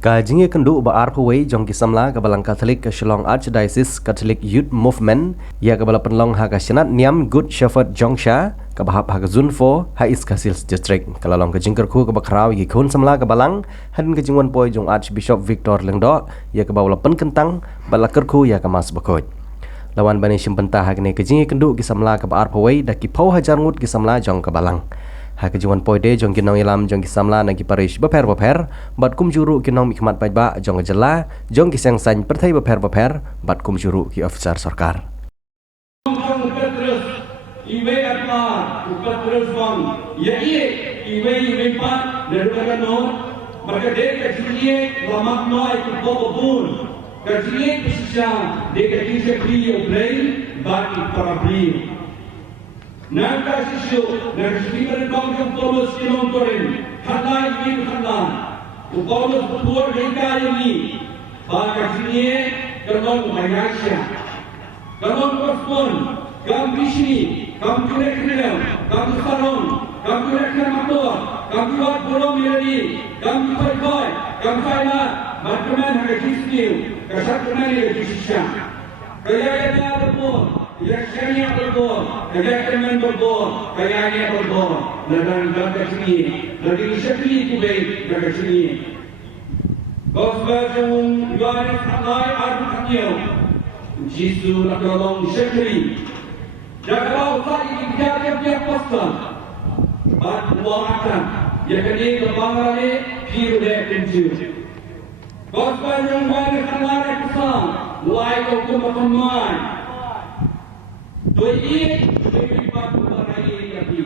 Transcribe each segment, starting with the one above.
Kajingi kendu ba arpaway jong kisamla kabalang Catholic Shillong Archdiocese Catholic Youth Movement ya kabala penlong ha kasinat niam Good Shepherd Jongsha kabahap ha kazunfo ha Iskasils District kalalong kajingker ku kabakraw yi kun samla kabalang hadin kajingwan poy jong Archbishop Victor Lengdo ya kabawala penkentang balakerku ya kamas bakoj lawan bani simpentah ha kene kajingi kendu kisamla kaba arpaway da kipau hajar ngut kisamla jong kabalang ha kejuan poide jong kinong ilam jong kisamla nagi parish baper bat kum juru kinong mikmat pajba jong jela jong kisang san pertai baper bat kum juru ki officer sarkar iwe atma Petrus wang iwe pat dari no maka dia kecilnya lamak no itu bobon kecilnya pesisya dia kecilnya beli oblay bagi para beli Nangka sisyo, nagsisimpan ng kang Paulos kinontorin, halay min halay. O Paulos butuar ng kayo ni, baka sinye, kalong mayasya. Kalong korspon, kam bishni, kam kurekrinel, kam sarong, kam kurekren mator, kam kuat burong milani, kam kipay, kam kayla, matkaman hagakisniw, kasatkaman hagakisisya. Kaya yan po, Yaksanya berbor, kegiatan berbor, kayanya berbor, dan sini, dari sini tu baik, dari sini. Gospel Yohanes Alai Arbukanyo, Yesus lakolong sekali. Jagalau saya dia pasal, bat buatan, yang kini kebanggaan kiru dek kunci. Gospel Yohanes Alai Arbukan, mulai kau kumakamai. Doi dari batu barai lagi.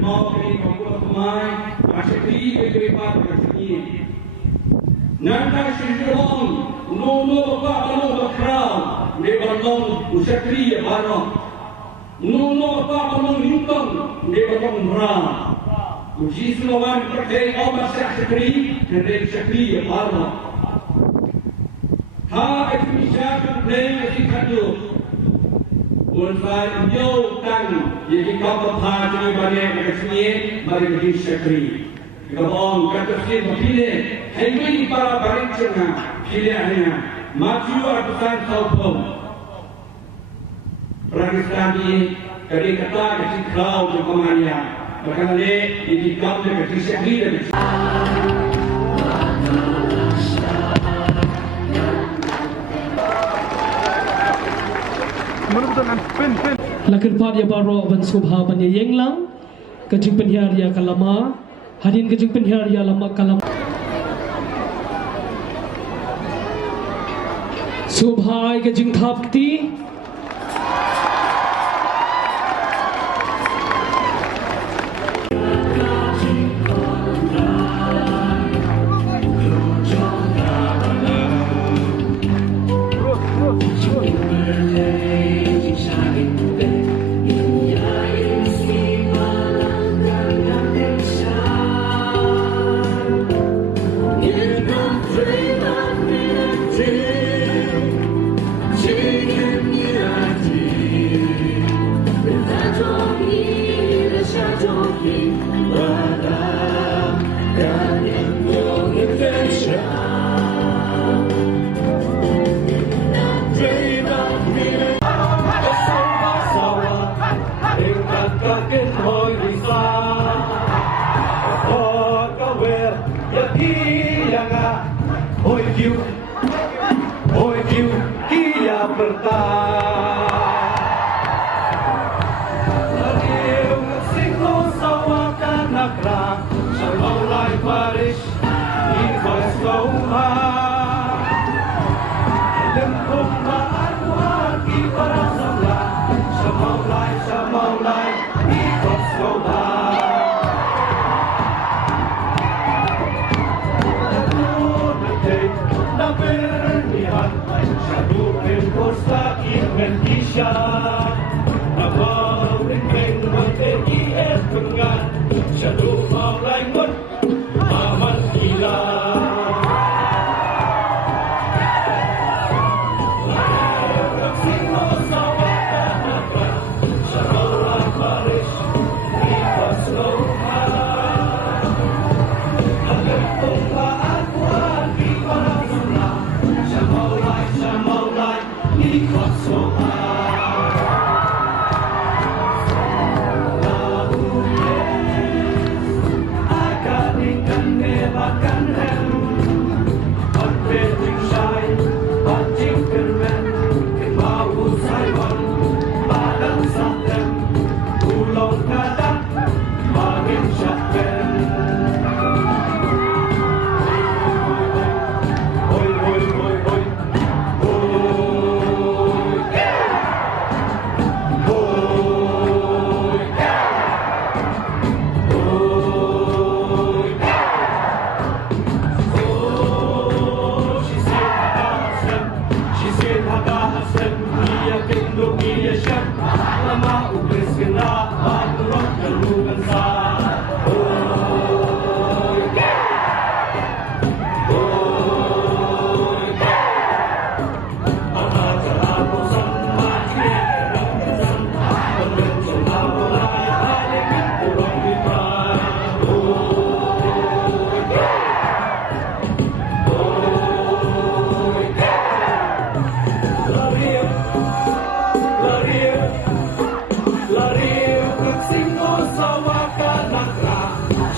Mau kini mampu kemai, masih dari batu kesini. Nanti sirong, nono bakrau, de balong usakri barang. Nono balong lintang, de balong merah. Uji selawan percaya obat sakri, dan sakri barang. Ha itu siapa beli masih kado. Ulfai jauh tang jadi kau berpahami banyak kesini mari beri syakri. Kebong kata sih pilih, hengi para baricana pilihannya maju atusan saupom. Prakistani dari kata kecil kau jemaahnya, bahkan le di kau kecil syakri dan Lakir part ya baro ban subha ban ya yenglang kajing penhiar ya kalama hadin kajing penhiar ya lama kalama subha kajing thapti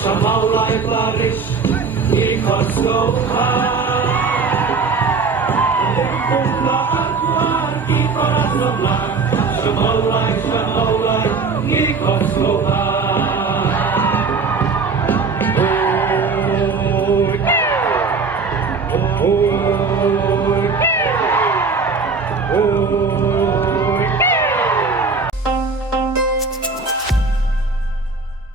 Sa maulay Paris, ikot slow